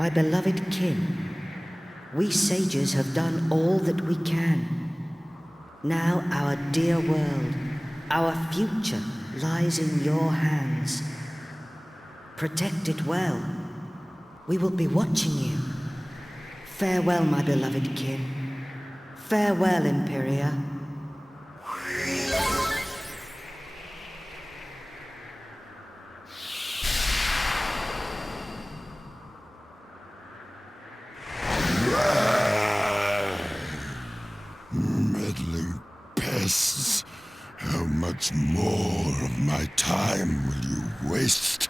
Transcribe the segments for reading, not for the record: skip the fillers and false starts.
My beloved kin, we sages have done all that we can. Now our dear world, our future lies in your hands. Protect it well. We will be watching you. Farewell, my beloved kin. Farewell, Imperia. Meddling pests. How much more of my time will you waste?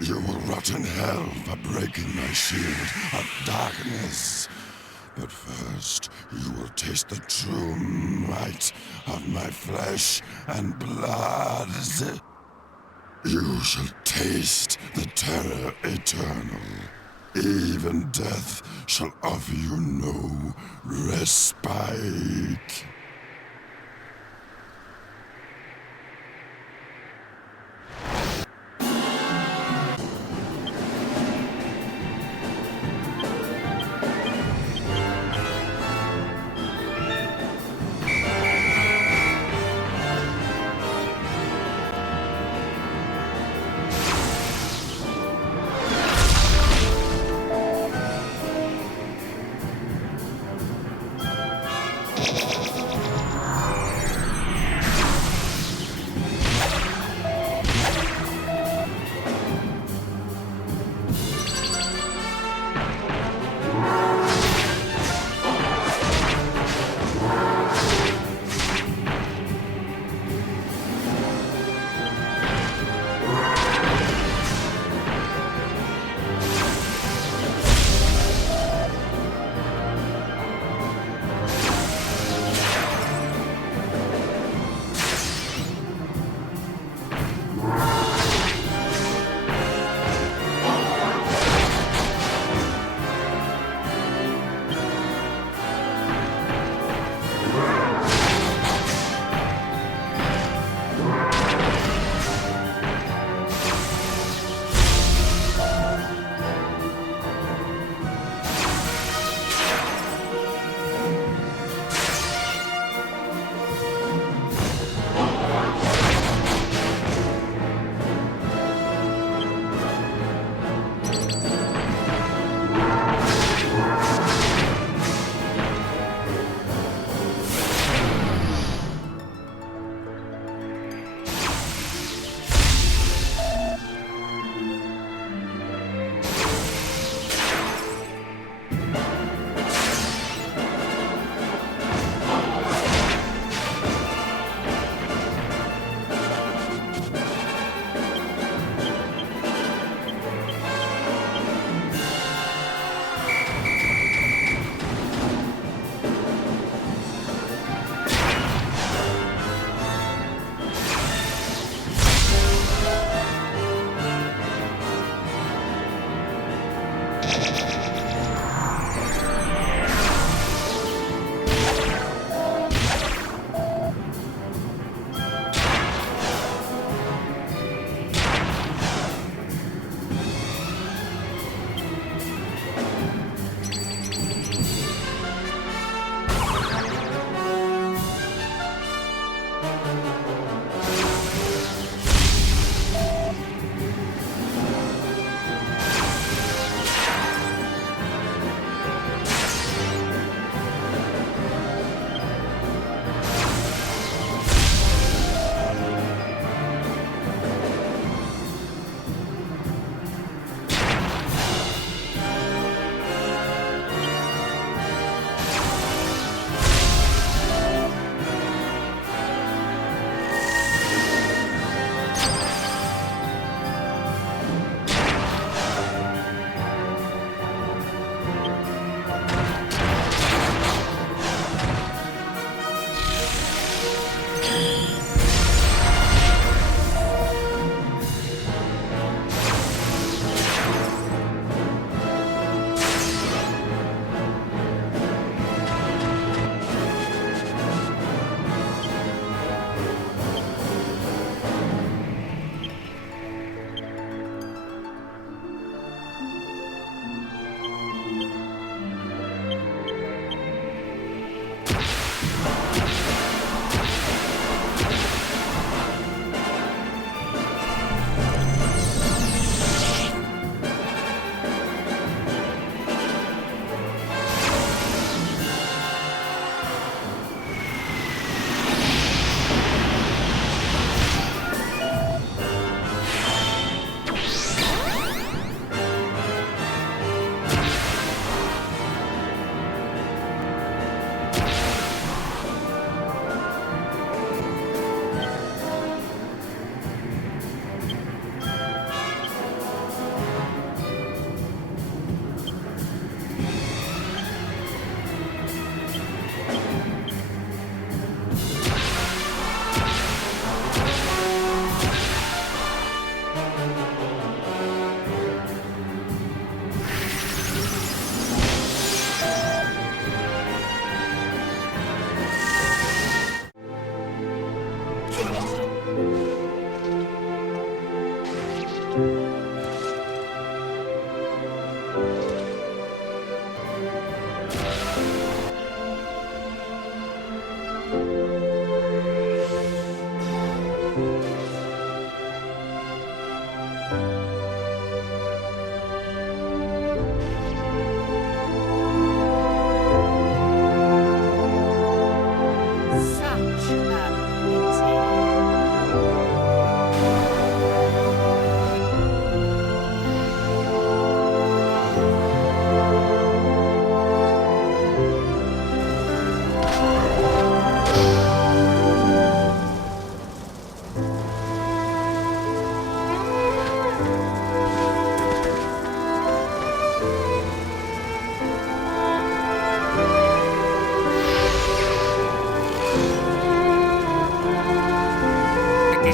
You will rot in hell for breaking my shield of darkness. But first, you will taste the true might of my flesh and blood. You shall taste the terror eternal. Even death shall offer you no respite.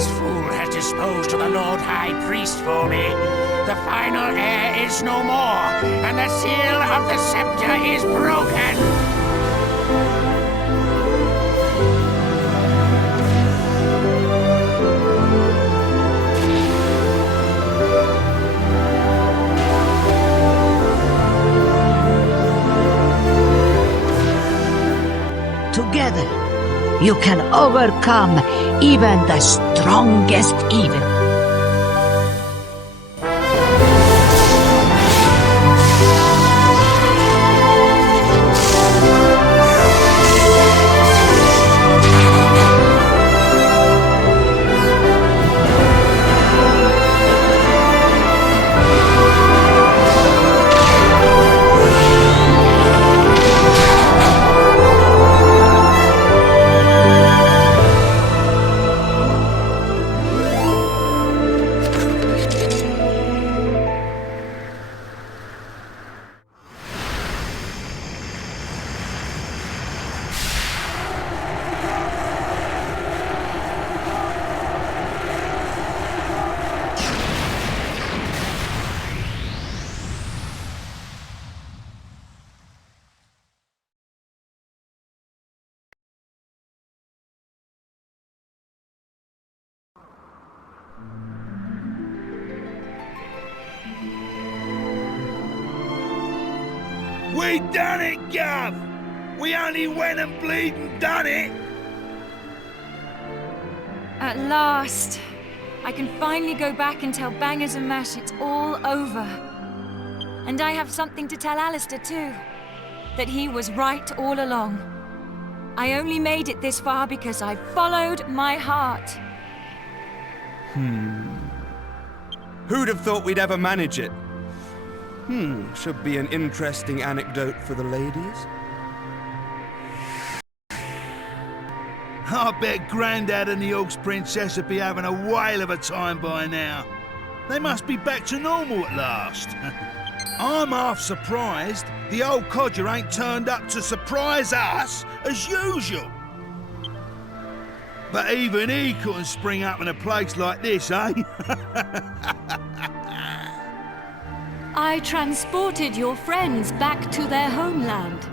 This fool has disposed of the Lord High Priest for me. The final heir is no more, and the seal of the scepter is broken. Together, you can overcome even the strongest evil. We done it, Gov! We only went and bleeding done it! At last, I can finally go back and tell Bangers and Mash it's all over. And I have something to tell Alistair too. That he was right all along. I only made it this far because I followed my heart. Who'd have thought we'd ever manage it? Should be an interesting anecdote for the ladies. I bet Grandad and the Orcs Princess would be having a whale of a time by now. They must be back to normal at last. I'm half surprised the old codger ain't turned up to surprise us as usual. But even he couldn't spring up in a place like this, eh? I transported your friends back to their homeland.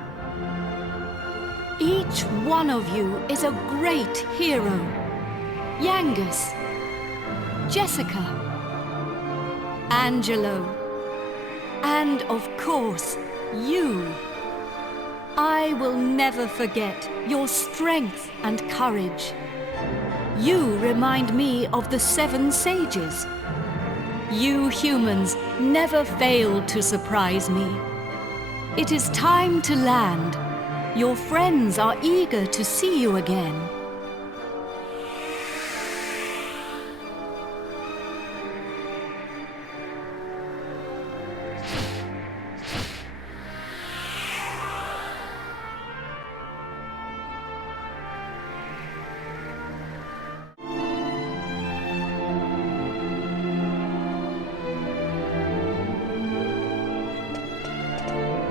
Each one of you is a great hero. Yangus, Jessica, Angelo, and of course, you. I will never forget your strength and courage. You remind me of the 7 sages. You humans never fail to surprise me. It is time to land. Your friends are eager to see you again.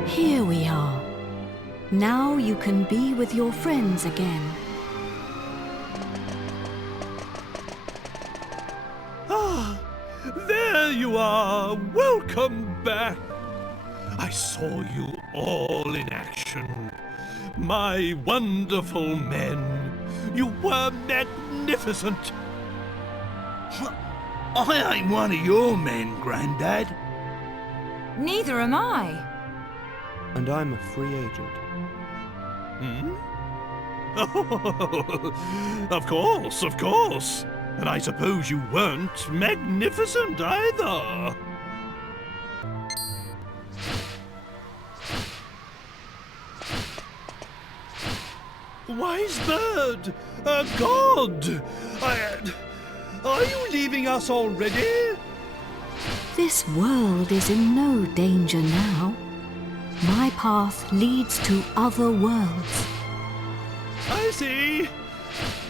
Here we are. Now you can be with your friends again. Ah, there you are. Welcome back. I saw you all in action. My wonderful men. You were magnificent. I ain't one of your men, Grandad. Neither am I. And I'm a free agent. Oh, of course. And I suppose you weren't magnificent either. Wise bird, a god. Are you leaving us already? This world is in no danger now. My path leads to other worlds. I see.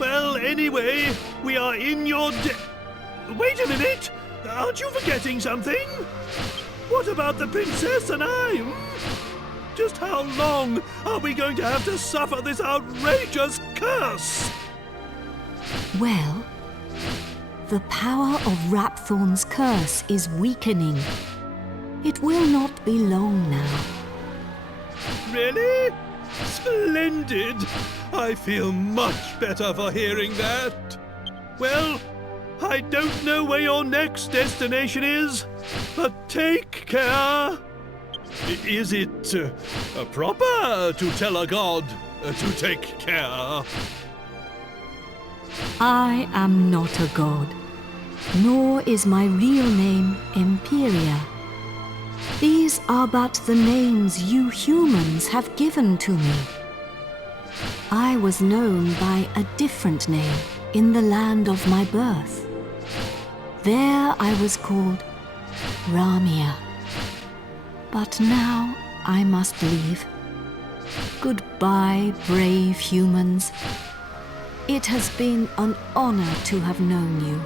Well, anyway, we are in your Wait a minute! Aren't you forgetting something? What about the princess and I? Just how long are we going to have to suffer this outrageous curse? Well, The power of Rapthorn's curse is weakening. It will not be long now. Really? Splendid! I feel much better for hearing that. Well, I don't know where your next destination is, but take care. Is it proper to tell a god to take care? I am not a god, nor is my real name Empiria. These are but the names you humans have given to me. I was known by a different name in the land of my birth. There I was called Ramia. But now I must leave. Goodbye, brave humans. It has been an honor to have known you.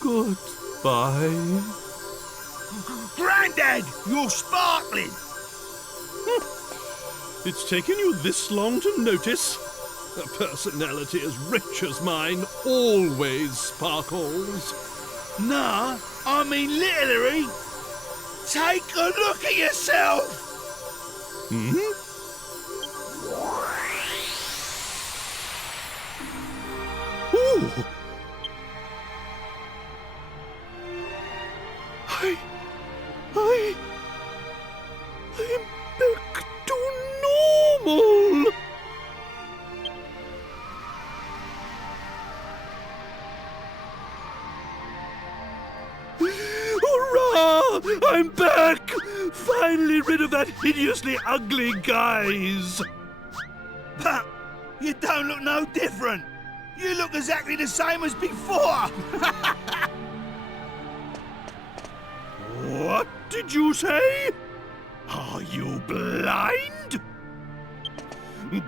Goodbye. Grandad, you're sparkling! It's taken you this long to notice? A personality as rich as mine always sparkles. Nah, I mean literally. Take a look at yourself! Hmm? Ooh! I'm back to normal! Hurrah! I'm back! Finally rid of that hideously ugly guise! But you don't look no different. You look exactly the same as before. What did you say? Are you blind?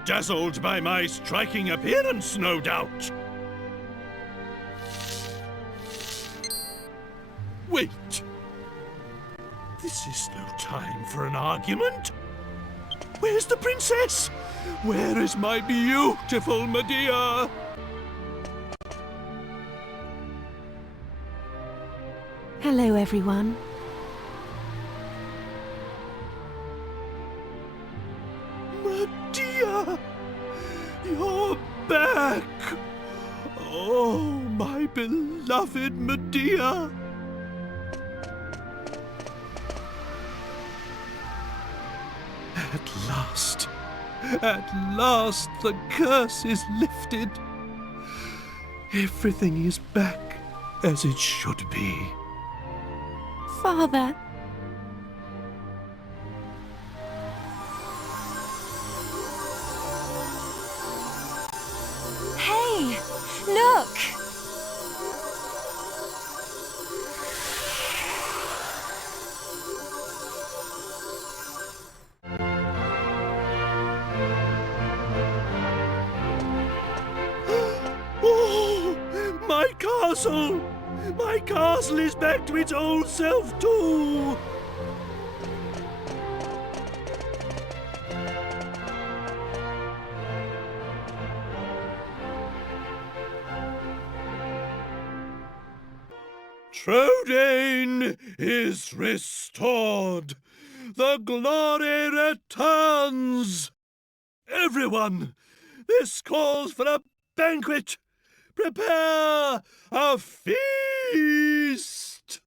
Dazzled by my striking appearance, no doubt. Wait. This is no time for an argument. Where's the princess? Where is my beautiful Medea? Hello, everyone. Medea! You're back! Oh, my beloved Medea! At last the curse is lifted. Everything is back as it should be. Father. Hey, look! Oh, my castle! My castle is back to its old self, too! Trodain is restored! The glory returns! Everyone, this calls for a banquet! Prepare a feast!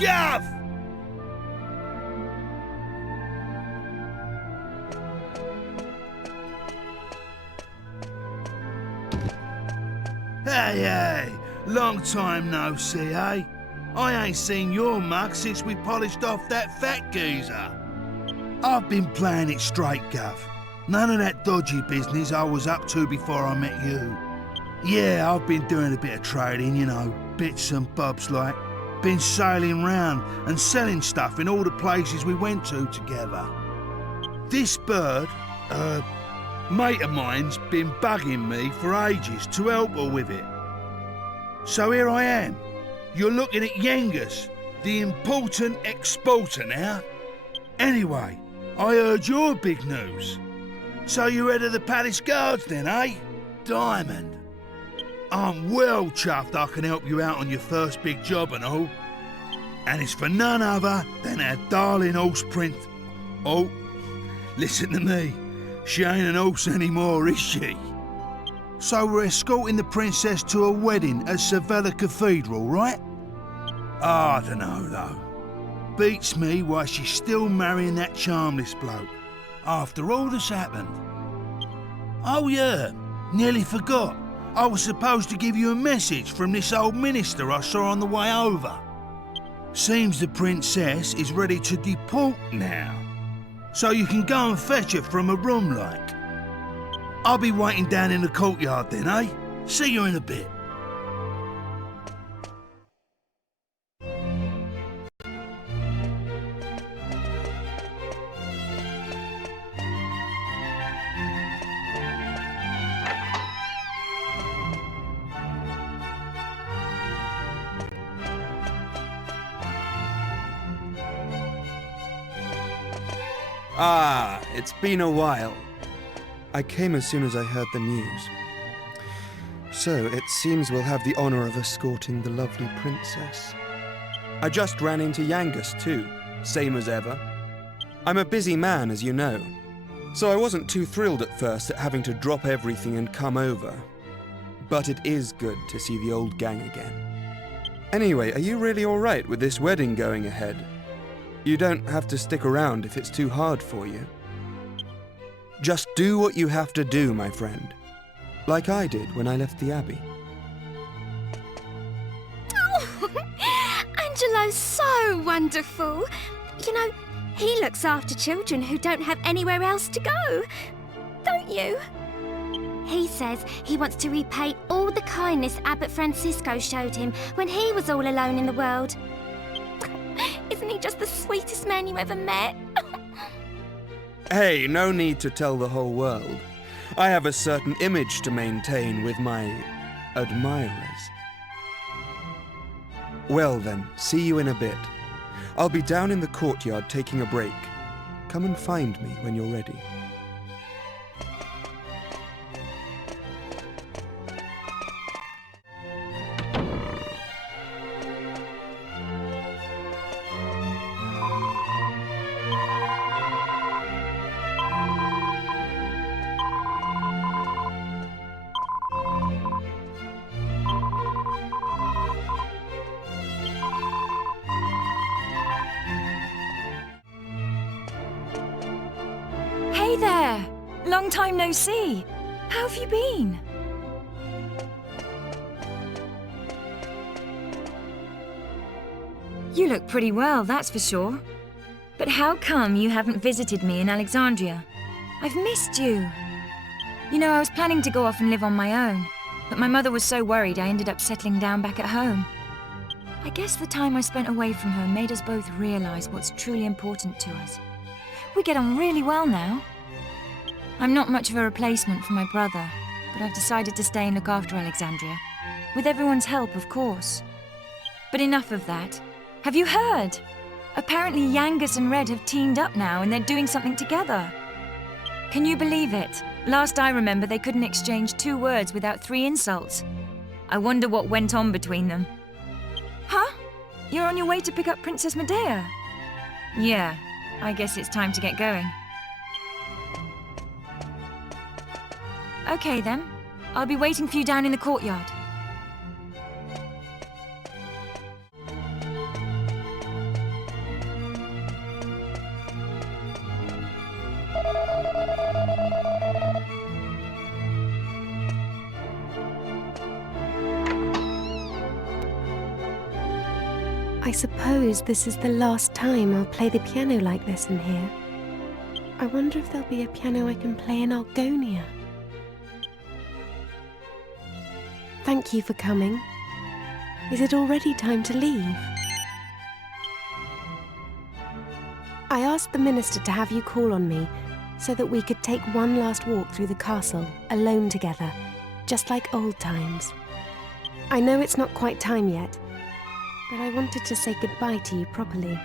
Gav! Hey, hey! Long time no see, eh? I ain't seen your mug since we polished off that fat geezer. I've been playing it straight, Gav. None of that dodgy business I was up to before I met you. Yeah, I've been doing a bit of trading, you know, bits and bobs like. Been sailing round and selling stuff in all the places we went to together. This bird, mate of mine's been bugging me for ages to help her with it. So here I am. You're looking at Yangus, the important exporter now. Anyway, I heard your big news. So you're head of the Palace Guards then, eh? Diamond. I'm well chuffed I can help you out on your first big job and all. And it's for none other than our darling horse Prince. Oh, listen to me. She ain't an horse anymore, is she? So we're escorting the princess to a wedding at Sevilla Cathedral, right? I don't know, though. Beats me why she's still marrying that charmless bloke, after all that's happened. Oh yeah, nearly forgot. I was supposed to give you a message from this old minister I saw on the way over. Seems the princess is ready to deport now, so you can go and fetch her from a room like. I'll be waiting down in the courtyard then, eh? See you in a bit. Ah, it's been a while. I came as soon as I heard the news. So, it seems we'll have the honor of escorting the lovely princess. I just ran into Yangus too, same as ever. I'm a busy man, as you know, so I wasn't too thrilled at first at having to drop everything and come over. But it is good to see the old gang again. Anyway, are you really all right with this wedding going ahead? You don't have to stick around if it's too hard for you. Just do what you have to do, my friend. Like I did when I left the Abbey. Oh, Angelo's so wonderful. You know, he looks after children who don't have anywhere else to go. Don't you? He says he wants to repay all the kindness Abbot Francisco showed him when he was all alone in the world. Isn't he just the sweetest man you ever met? Hey, no need to tell the whole world. I have a certain image to maintain with my admirers. Well then, see you in a bit. I'll be down in the courtyard taking a break. Come and find me when you're ready. Hey there! Long time no see. How have you been? You look pretty well, that's for sure. But how come you haven't visited me in Alexandria? I've missed you. You know, I was planning to go off and live on my own, but my mother was so worried I ended up settling down back at home. I guess the time I spent away from her made us both realize what's truly important to us. We get on really well now. I'm not much of a replacement for my brother, but I've decided to stay and look after Alexandria. With everyone's help, of course. But enough of that. Have you heard? Apparently Yangus and Red have teamed up now and they're doing something together. Can you believe it? Last I remember, they couldn't exchange 2 words without 3 insults. I wonder what went on between them. Huh? You're on your way to pick up Princess Medea? Yeah, I guess it's time to get going. Okay then. I'll be waiting for you down in the courtyard. I suppose this is the last time I'll play the piano like this in here. I wonder if there'll be a piano I can play in Argonia. Thank you for coming. Is it already time to leave? I asked the minister to have you call on me so that we could take one last walk through the castle, alone together, just like old times. I know it's not quite time yet, but I wanted to say goodbye to you properly,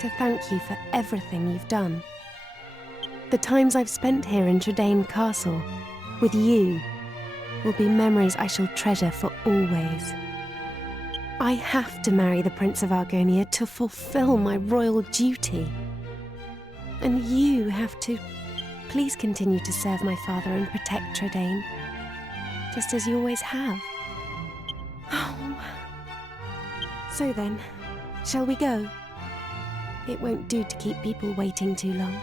to thank you for everything you've done. The times I've spent here in Tradaine Castle, with you, will be memories I shall treasure for always. I have to marry the Prince of Argonia to fulfill my royal duty. And you have to please continue to serve my father and protect Tradaine, just as you always have. Oh. So then, shall we go? It won't do to keep people waiting too long.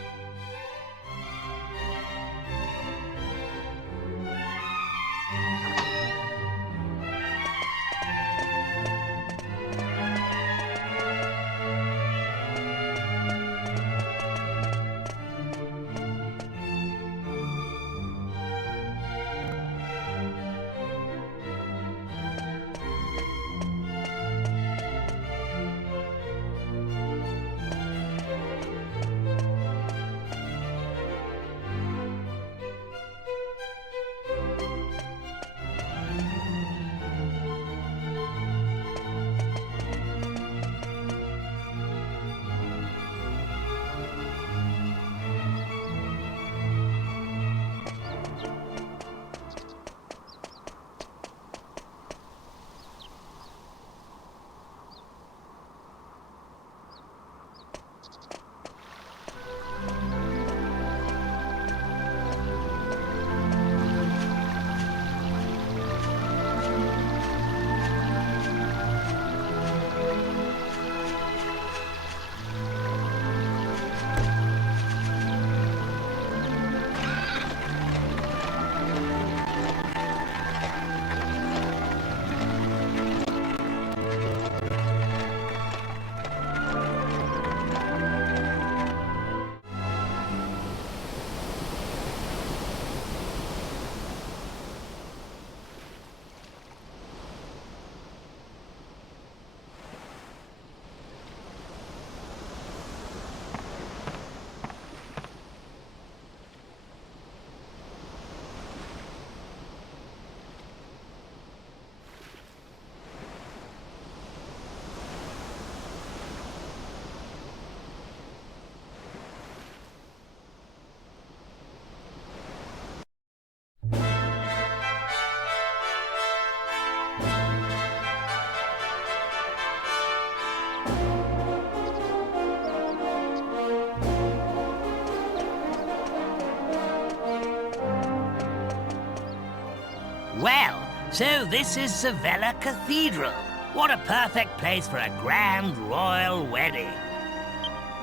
Well, so this is Sevilla Cathedral. What a perfect place for a grand royal wedding.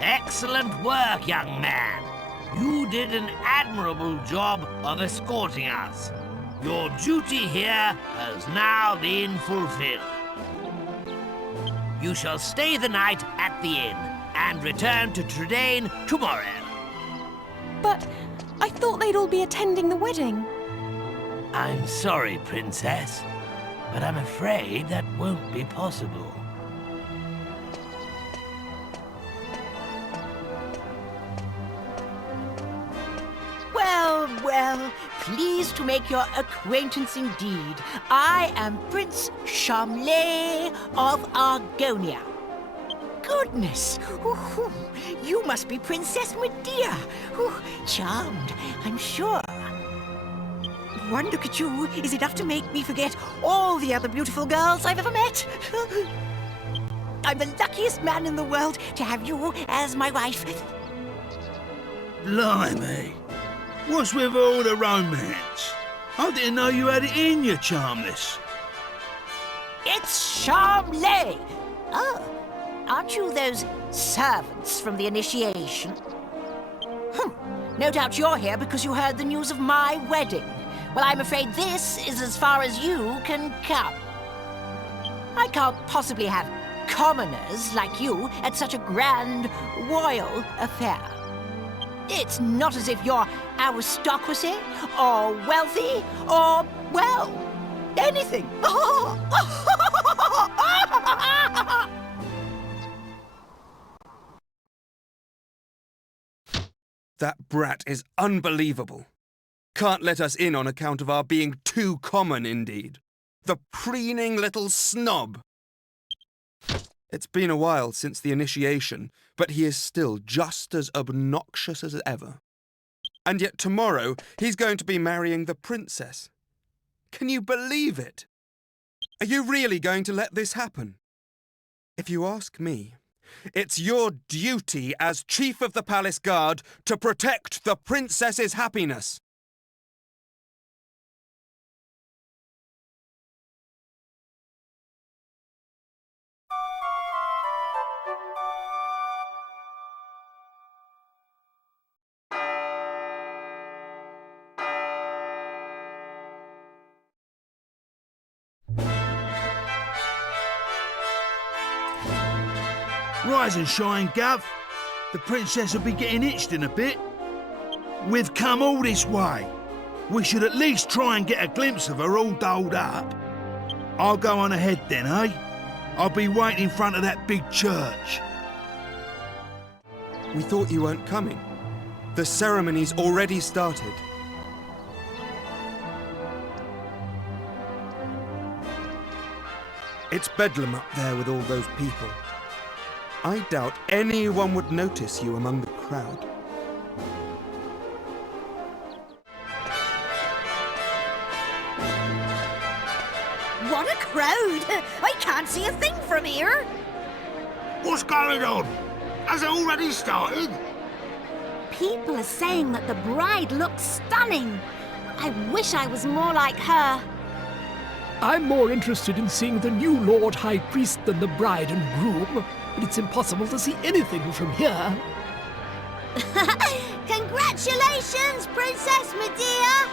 Excellent work, young man. You did an admirable job of escorting us. Your duty here has now been fulfilled. You shall stay the night at the inn and return to Tradaine tomorrow. But I thought they'd all be attending the wedding. I'm sorry, Princess, but I'm afraid that won't be possible. Well, well, pleased to make your acquaintance indeed. I am Prince Charmley of Argonia. Goodness! Ooh, you must be Princess Medea. Ooh, charmed, I'm sure. One look at you is enough to make me forget all the other beautiful girls I've ever met. I'm the luckiest man in the world to have you as my wife. Blimey. What's with all the romance? I didn't know you had it in you, Charmless. It's Charmley. Oh, aren't you those servants from the initiation? No doubt you're here because you heard the news of my wedding. Well, I'm afraid this is as far as you can come. I can't possibly have commoners like you at such a grand royal affair. It's not as if you're aristocracy, or wealthy, or, well, anything. That brat is unbelievable. Can't let us in on account of our being too common, indeed. The preening little snob. It's been a while since the initiation, but he is still just as obnoxious as ever. And yet tomorrow he's going to be marrying the princess. Can you believe it? Are you really going to let this happen? If you ask me, it's your duty as Chief of the Palace Guard to protect the princess's happiness. Rise and shine, Gov. The princess will be getting itched in a bit. We've come all this way. We should at least try and get a glimpse of her all dolled up. I'll go on ahead then, eh? I'll be waiting in front of that big church. We thought you weren't coming. The ceremony's already started. It's bedlam up there with all those people. I doubt anyone would notice you among the crowd. What a crowd! I can't see a thing from here. What's going on? Has it already started? People are saying that the bride looks stunning. I wish I was more like her. I'm more interested in seeing the new Lord High Priest than the bride and groom, but it's impossible to see anything from here. Congratulations, Princess Medea!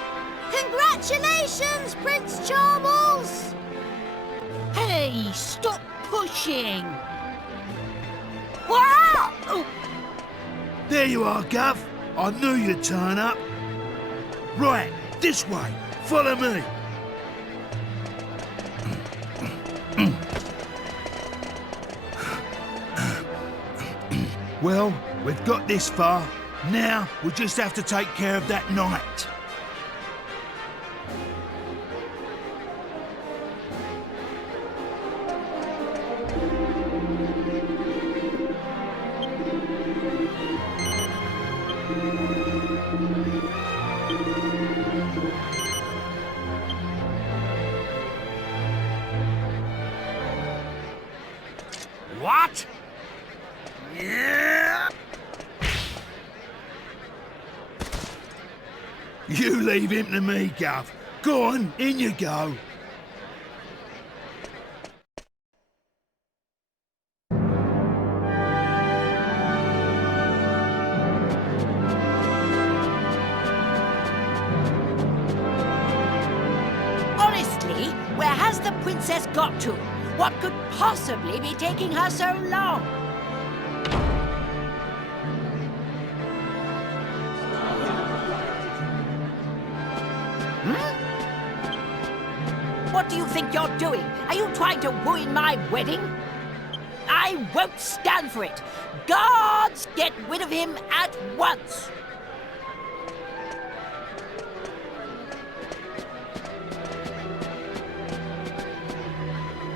Congratulations, Prince Charles! Hey, stop pushing! Wow! There you are, Gov. I knew you'd turn up. Right, this way. Follow me. Well, we've got this far. Now we just have to take care of that knight. What? You leave him to me, Gov. Go on, in you go. Honestly, where has the princess got to? What could possibly be taking her so long? What do you think you're doing? Are you trying to ruin my wedding? I won't stand for it. Guards, get rid of him at once.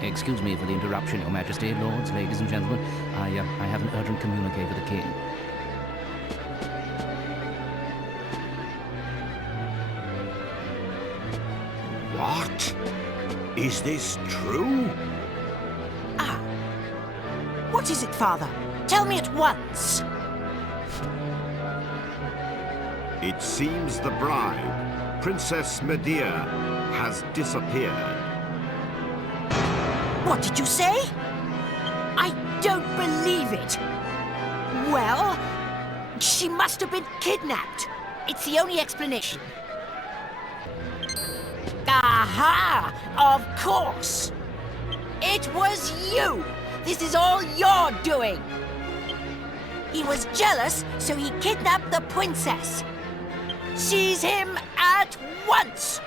Excuse me for the interruption, Your Majesty, lords, ladies and gentlemen. I have an urgent communique with the King. What? Is this true? Ah. What is it, Father? Tell me at once. It seems the bride, Princess Medea, has disappeared. What did you say? I don't believe it. Well, she must have been kidnapped. It's the only explanation. Aha! Of course! It was you! This is all your doing. He was jealous, so he kidnapped the princess. Seize him at once!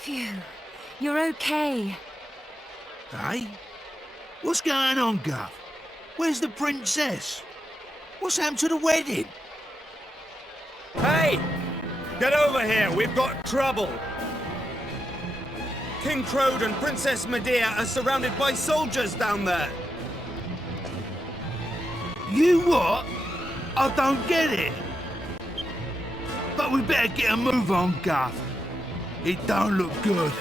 Phew. You're okay. Hey? What's going on, Guff? Where's the princess? What's happened to the wedding? Hey! Get over here, we've got trouble! King Crode and Princess Medea are surrounded by soldiers down there! You what? I don't get it. But we better get a move on, Guff. It don't look good.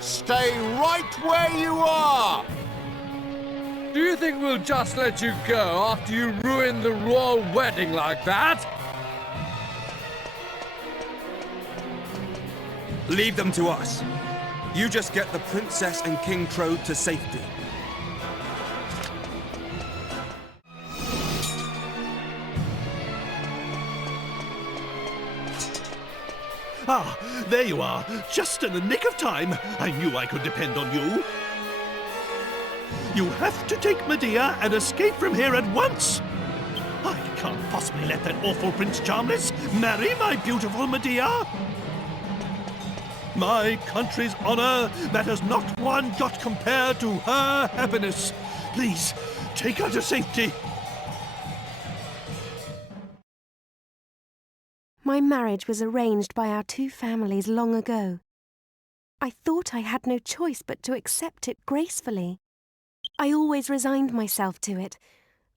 Stay right where you are! Do you think we'll just let you go after you ruined the royal wedding like that? Leave them to us. You just get the princess and King Crode to safety. Ah, there you are. Just in the nick of time. I knew I could depend on you. You have to take Medea and escape from here at once. I can't possibly let that awful Prince Charmless marry my beautiful Medea. My country's honor matters not one jot compared to her happiness. Please, take her to safety. My marriage was arranged by our two families long ago. I thought I had no choice but to accept it gracefully. I always resigned myself to it.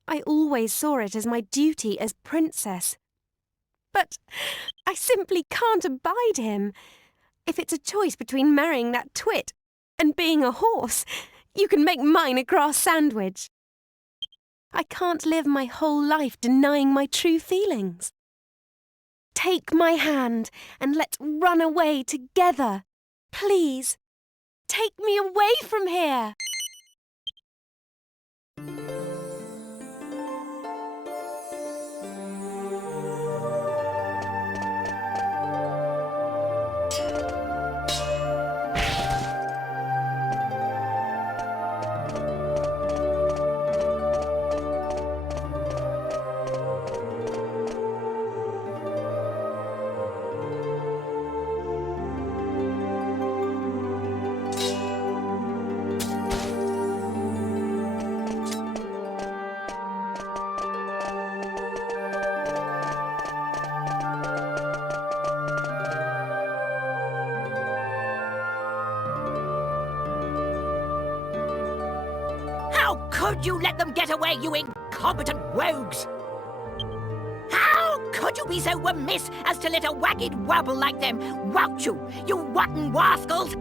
I always saw it as my duty as princess. But I simply can't abide him. If it's a choice between marrying that twit and being a horse, you can make mine a grass sandwich. I can't live my whole life denying my true feelings. Take my hand and let's run away together. Please, take me away from here. How could you let them get away, you incompetent rogues? How could you be so amiss as to let a wagged wobble like them wout you, you rotten rascals?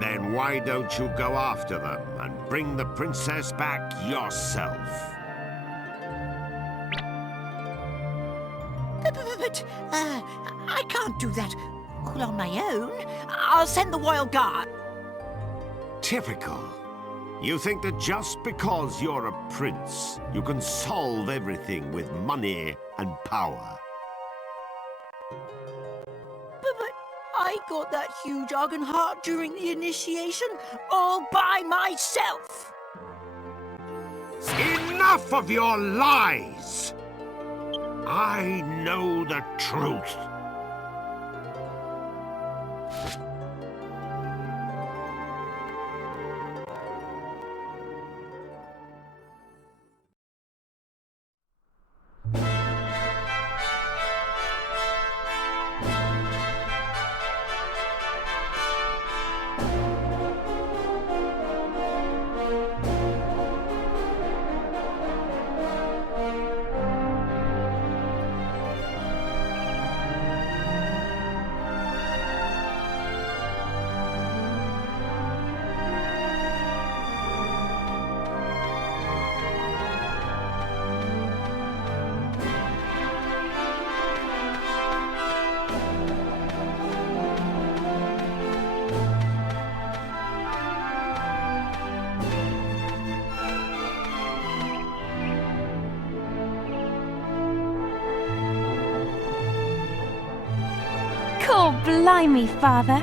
Then why don't you go after them and bring the princess back yourself? But I can't do that all on my own. I'll send the royal guard. Typical. You think that just because you're a prince, you can solve everything with money and power. But I got that huge argon heart during the initiation all by myself. Enough of your lies! I know the truth. Cool, blimey, Father.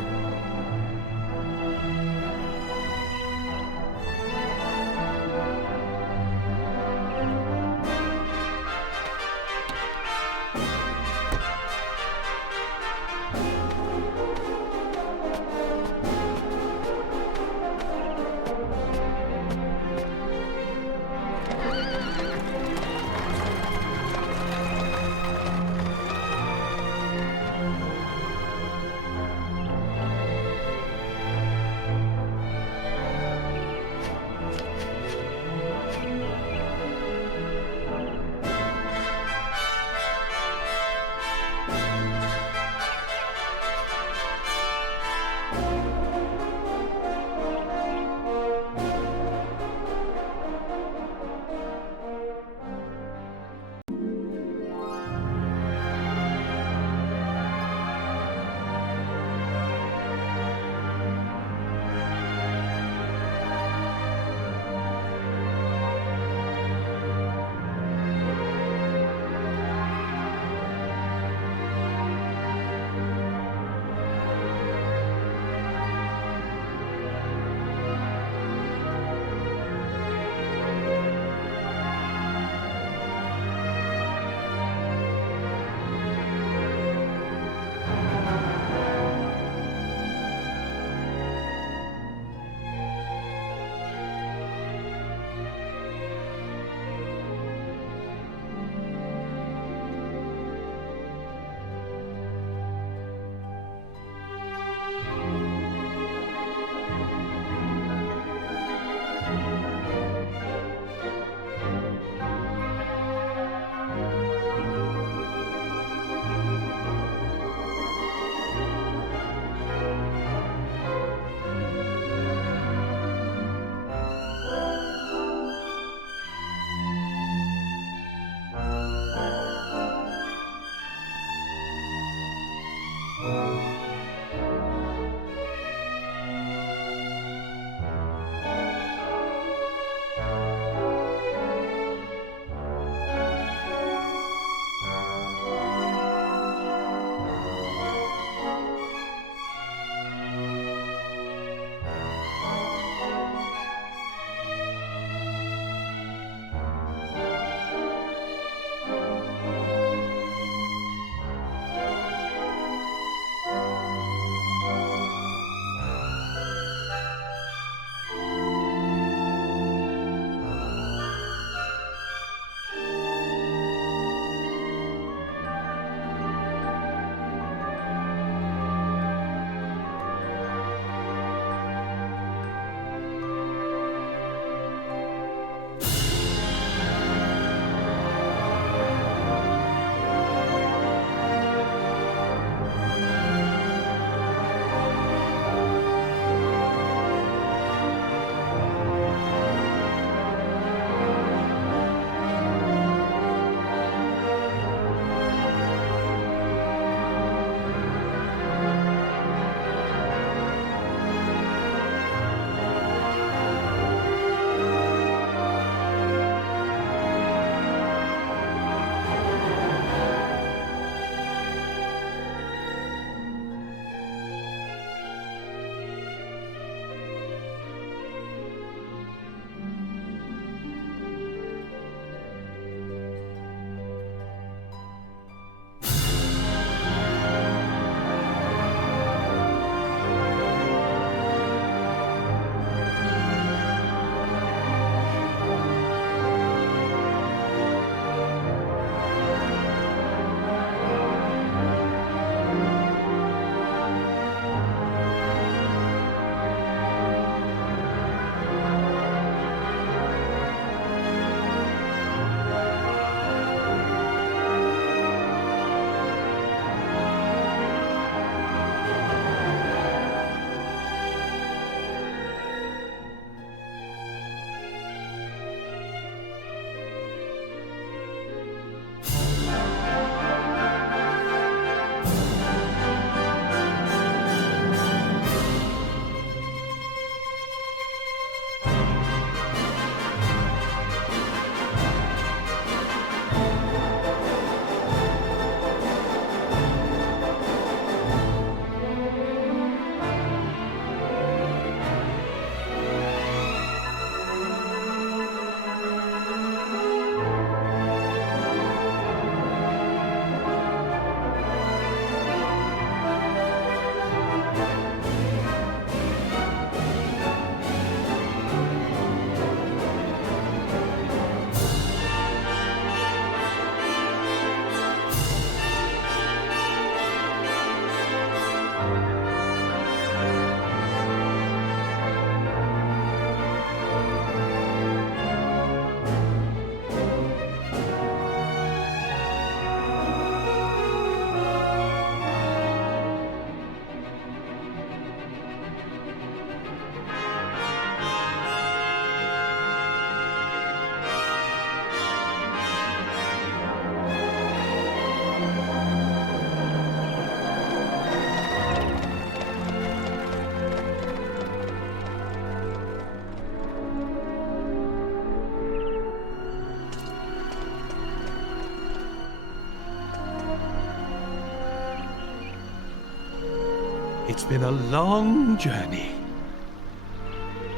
It's been a long journey.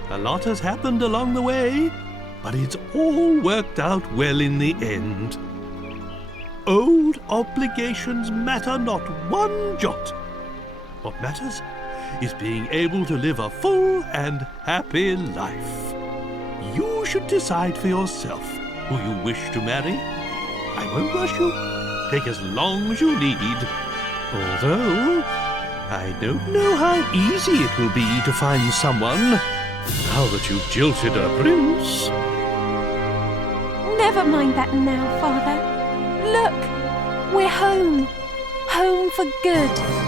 A lot has happened along the way, but it's all worked out well in the end. Old obligations matter not one jot. What matters is being able to live a full and happy life. You should decide for yourself who you wish to marry. I won't rush you. Take as long as you need. Although, I don't know how easy it will be to find someone now that you've jilted a prince. Never mind that now, Father. Look, we're home. Home for good.